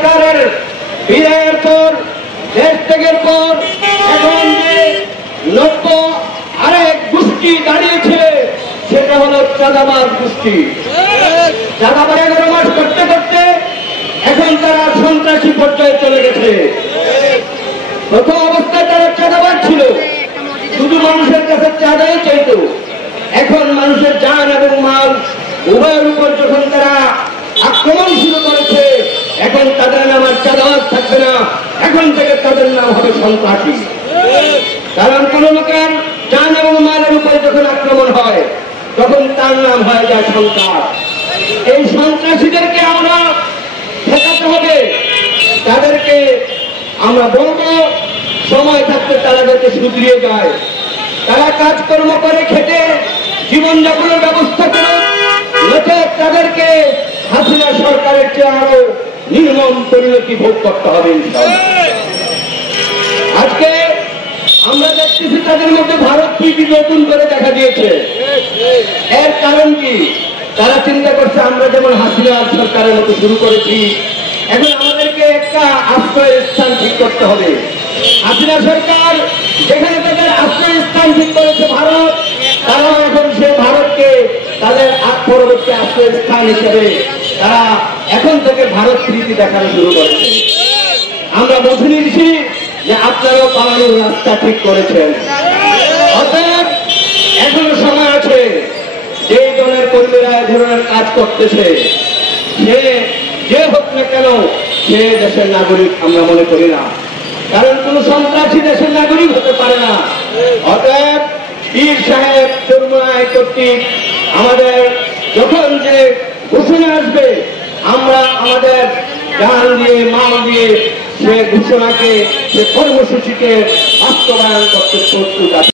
সরকারের বিদায়ের পর, দেশ ত্যাগের পর এখন যে নব্য আরেক গোষ্ঠী দাঁড়িয়েছে, সেটা হলো চাঁদাবাজ গোষ্ঠী। চাঁদাবাজ 11 মাস করতে করতে এখন তারা সন্ত্রাসী পর্যায়ে চলে গেছে। প্রথম অবস্থায় তারা চাঁদাবাজ ছিল, শুধু মানুষের কাছে চাঁদাই চাইত। এখন মানুষের জান এবং মাল উভয়ের উপর যখন তারা আক্রমণ শুরু করেছে, এখন তাদের নাম আর চাঁদাবাজ থাকবে না, এখন থেকে তাদের নাম হবে সন্ত্রাসী। কারণ কোন লোকের জান এবং মালের উপরে যখন আক্রমণ হয়, তখন তার নাম হয়ে যায় সন্ত্রাস। এই সন্ত্রাসীদেরকে আমরা ঠেকাতে হবে। তাদেরকে আমরা বলবো, সময় থাকতে তারা যাতে শুধরিয়ে যায়। তারা কাজকর্ম করে খেটে জীবনযাপনের ব্যবস্থা করে, নচেত তাদেরকে হাসিনা সরকারের চেয়ে আরো নির্মম পরিণতি ভোগ করতে হবে। আজকে আমরা দেখতেছি তাদের মধ্যে ভারত প্রীতি নতুন করে দেখা দিয়েছে। এর কারণ কি? তারা চিন্তা করছে আমরা যেমন হাসিনা সরকারের মতো শুরু করেছি, এখন আমাদেরকে একটা আশ্রয় স্থান ঠিক করতে হবে। হাসিনা সরকার যেখানে তাদের আশ্রয় স্থান ঠিক করেছে ভারত, তারাও এখন সে ভারতকে তাদের পরবর্তী আশ্রয় স্থান হিসেবে তারা এখন থেকে ভারত প্রীতি দেখানো শুরু করেছে। আমরা বুঝে নিয়েছি যে আপনারাও পালানোর রাস্তা ঠিক করেছেন। অতএব এখনো সময় আছে। যে দলের কর্মীরা এ ধরনের কাজ করতেছে, সে যে হোক না কেন, সে দেশের নাগরিক আমরা মনে করি না। কারণ কোন সন্ত্রাসী দেশের নাগরিক হতে পারে না। অতএব পীর সাহেব চরমোনাই কর্তৃক আমাদের যখন যে ঘোষণা আসবে, আমরা আমাদের জান দিয়ে মাল দিয়ে সে ঘোষণাকে, সে কর্মসূচিকে বাস্তবায়ন করতে প্রস্তুত আছি।